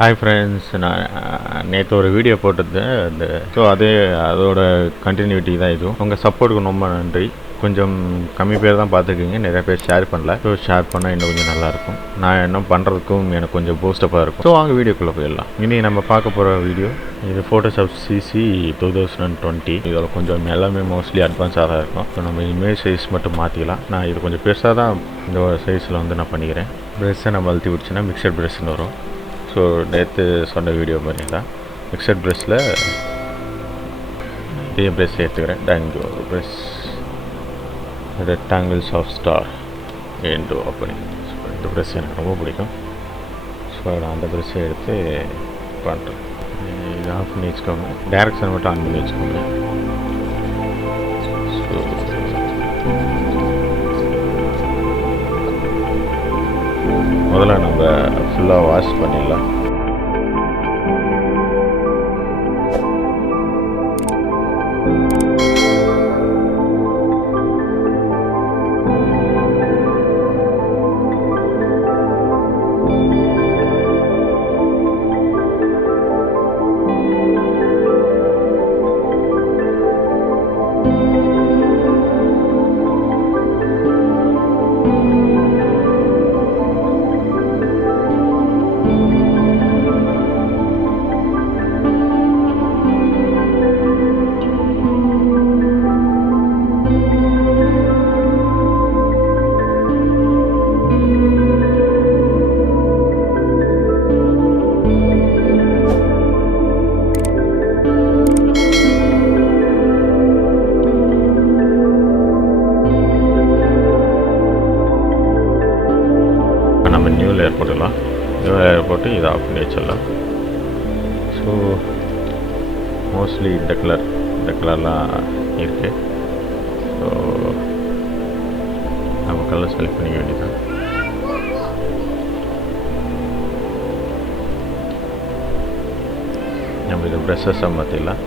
Hi friends, நான் நேற்று ஒரு வீடியோ போட்டிருந்தேன். ஸோ அதோட கண்டினியூட்டி தான் இதுவும். உங்கள் சப்போர்ட்டுக்கு ரொம்ப நன்றி. கொஞ்சம் கம்மி பேர் தான் பார்த்துருக்கீங்க, நிறைய பேர் ஷேர் பண்ணல. ஸோ ஷேர் பண்ணால் இன்னும் கொஞ்சம் நல்லாயிருக்கும். நான் என்ன பண்ணுறதுக்கும் எனக்கு கொஞ்சம் பூஸ்டப்பாக இருக்கும். ஸோ வாங்க வீடியோக்குள்ளே போயிடலாம். இனி நம்ம பார்க்க போகிற வீடியோ இது ஃபோட்டோஷாப் சிசி 2020. இதில் கொஞ்சம் எல்லாமே மோஸ்ட்லி அட்வான்ஸாக தான் இருக்கும். ஸோ நம்ம இமேஜ் சைஸ் மட்டும் மாற்றிக்கலாம். நான் இது கொஞ்சம் பெருசாக தான் இந்த சைஸில் நான் பண்ணிக்கிறேன். ப்ரெஷ்ஷை நம்ம அழுத்தி விடுச்சுன்னா மிக்சட் ப்ரெஷ்ஷுன்னு வரும். ஸோ நேற்று சொன்ன வீடியோ மாதிரி தான் மிக்சட் ப்ரெஷ்ஷில் இதே ப்ரெஷ் எடுத்துக்கிறேன். Tank brush rectangles of star என்று ஓப்பனிங். ஸோ இந்த ப்ரெஷ் எனக்கு ரொம்ப பிடிக்கும். ஸோ நான் அந்த ப்ரெஷ்ஷை எடுத்து பண்ணுறேன். இது ஆஃப் பண்ணி வச்சுக்கோங்க, டேரக்ஷன் மட்டும் ஆன் பண்ணி வச்சுக்கோங்க. ஸோ முதல்ல நம்ம ஃபுல்லாக வாஷ் பண்ணிடலாம். நம்ம நியூ லேயர் போட்டுடலாம். நியூ லேயர் போட்டு இதை ஆஃப் பண்ணி வச்சிடலாம். ஸோ மோஸ்ட்லி இந்த கலர்லாம் இருக்குது. ஸோ நம்ம கலர் செலக்ட் பண்ணிக்க வேண்டியதான். நம்ம இது ப்ரெஷ்ஷஸாக மாற்றிடலாம்.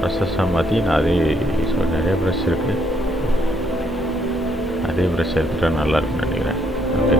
ப்ரெஷ்ஷஸாக மாற்றி நான் ஸோ நிறைய ப்ரெஷ் இருக்குது, அதே ப்ரெஷ் எடுத்துகிட்டா நல்லாயிருக்குன்னு நினைக்கிறேன். ஓகே,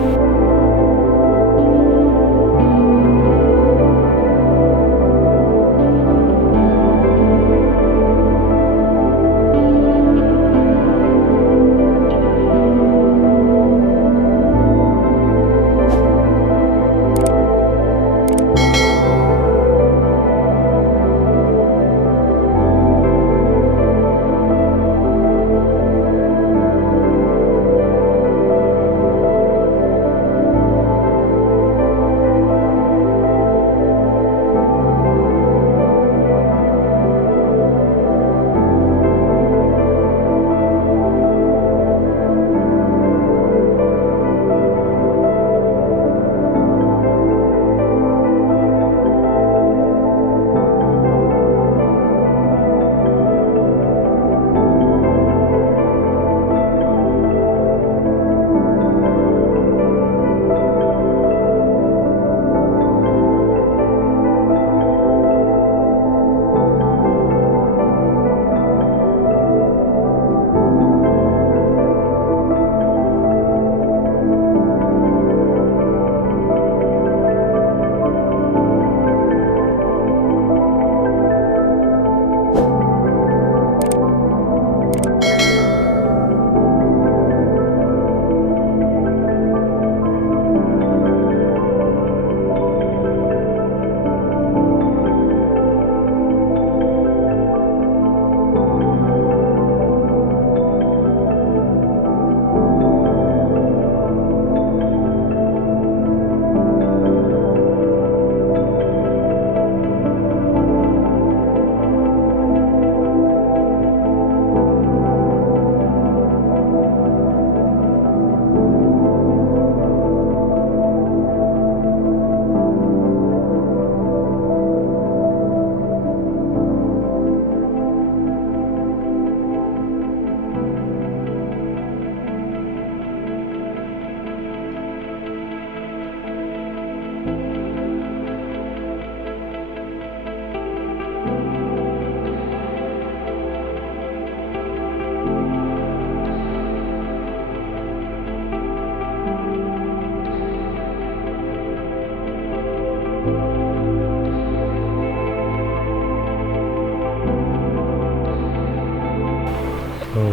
ஸோ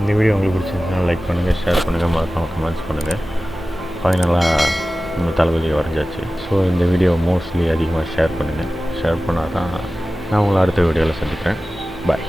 இந்த வீடியோ உங்களுக்கு பிடிச்சிருந்துச்சுன்னா லைக் பண்ணுங்கள், ஷேர் பண்ணுங்கள், மறக்காம கமெண்ட்ஸ் பண்ணுங்கள். ஃபைனலாக நம்ம தளபதியை வரைஞ்சாச்சு. ஸோ இந்த வீடியோ மோஸ்ட்லி அதிகமாக ஷேர் பண்ணுங்கள். ஷேர் பண்ணால் தான் நான் உங்களை அடுத்த வீடியோவில் சந்திக்கிறேன். பாய்.